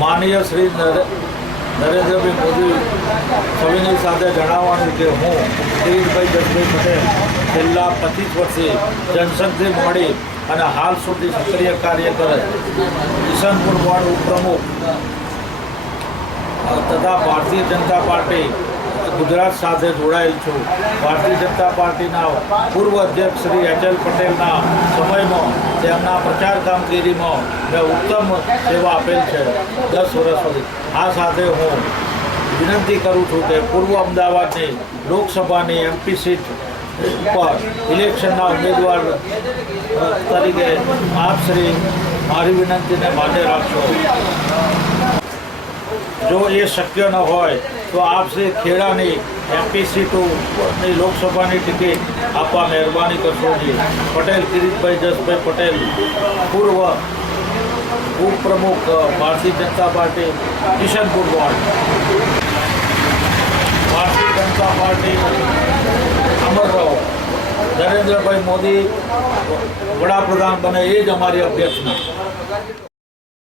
માનનીય શ્રી નરેન્દ્રભાઈ મોદી સવિનય સાથે જણાવવાનું કે હું કિરીટભાઈ જસભાઈ પટેલ છેલ્લા 25 વર્ષથી જનસંઘથી મોડી અને હાલ સુધી સક્રિય કાર્યકર કિશનપુર વોર્ડ ઉપપ્રમુખ તથા ભારતીય જનતા પાર્ટી ગુજરાત સાથે જોડાયેલ છું. ભારતીય જનતા પાર્ટીના પૂર્વ અધ્યક્ષ શ્રી એચ.એલ. પટેલના સમયમાં તેમના પ્રચાર કામગીરીમાં મેં ઉત્તમ સેવા આપેલ છે 10 વર્ષ સુધી. આ સાથે હું વિનંતી કરું છું કે પૂર્વ અમદાવાદની લોકસભાની MP સીટ ઉપર ઇલેક્શનના ઉમેદવાર તરીકે આપ શ્રી મારી વિનંતીને માન્ય રાખશો. જો એ શક્ય ન હોય તો આપ શ્રી ખેડાની MP સીટની લોકસભાની ટિકિટ આપવા મહેરબાની કરશો. પટેલ કિરીટભાઈ જસભાઈ પટેલ, પૂર્વ ઉપપ્રમુખ Bharatiya Janata party Kishanpur ward. Bharatiya Janata party અમર રહો. નરેન્દ્રભાઈ મોદી વડાપ્રધાન બને એ જ અમારી અભ્યર્થના.